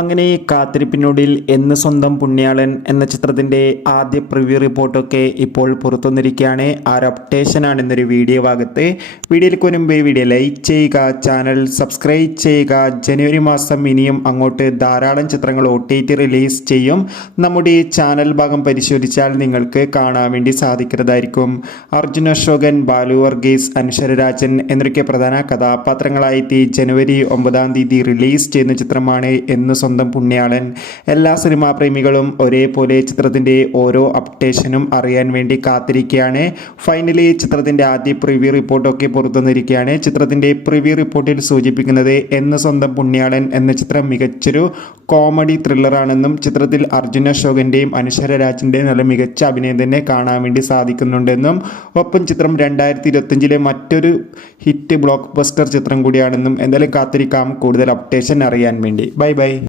അങ്ങനെ ഈ കാത്തിരിപ്പിനൊടുവിൽ എന്ന് സ്വന്തം പുണ്യാളൻ എന്ന ചിത്രത്തിൻ്റെ ആദ്യ പ്രിവ്യൂ റിപ്പോർട്ടൊക്കെ ഇപ്പോൾ പുറത്തുവന്നിരിക്കുകയാണ്. ആ ഒരു അപ്ഡേഷനാണ് ഇന്നൊരു വീഡിയോ ഭാഗത്ത്. വീഡിയോയിലേക്ക് മുൻപേ വീഡിയോ ലൈക്ക് ചെയ്യുക, ചാനൽ സബ്സ്ക്രൈബ് ചെയ്യുക. ജനുവരി മാസം ഇനിയും അങ്ങോട്ട് ധാരാളം ചിത്രങ്ങൾ OTT റിലീസ് ചെയ്യും. നമ്മുടെ ഈ ചാനൽ ഭാഗം പരിശോധിച്ചാൽ നിങ്ങൾക്ക് കാണാൻ വേണ്ടി സാധിക്കുന്നതായിരിക്കും. അർജുൻ അശോകൻ, ബാലു വർഗീസ്, അനശ്വര രാജൻ എന്നൊക്കെ പ്രധാന കഥാപാത്രങ്ങളായി ജനുവരി 9 റിലീസ് ചെയ്യുന്ന ചിത്രമാണ് എന്ന് സ്വന്തം പുണ്യാളൻ. എല്ലാ സിനിമാ പ്രേമികളും ഒരേപോലെ ചിത്രത്തിൻ്റെ ഓരോ അപ്ഡേഷനും അറിയാൻ വേണ്ടി കാത്തിരിക്കുകയാണ്. ഫൈനലി ചിത്രത്തിൻ്റെ ആദ്യ പ്രിവ്യൂ റിപ്പോർട്ടൊക്കെ പുറത്തുവന്നിരിക്കുകയാണ്. ചിത്രത്തിൻ്റെ പ്രിവ്യൂ റിപ്പോർട്ടിൽ സൂചിപ്പിക്കുന്നത് എന്ന് സ്വന്തം പുണ്യാളൻ എന്ന ചിത്രം മികച്ചൊരു കോമഡി ത്രില്ലറാണെന്നും ചിത്രത്തിൽ അർജുൻ അശോകൻ്റെയും അനശ്വര രാജിൻ്റെയും നല്ല മികച്ച അഭിനയം തന്നെ കാണാൻ വേണ്ടി സാധിക്കുന്നുണ്ടെന്നും ഒപ്പം ചിത്രം 2025 മറ്റൊരു ഹിറ്റ് ബ്ലോക്ക് ബസ്റ്റർ ചിത്രം കൂടിയാണെന്നും എന്തായാലും കാത്തിരിക്കാം കൂടുതൽ അപ്ഡേഷൻ അറിയാൻ വേണ്ടി. ബൈ.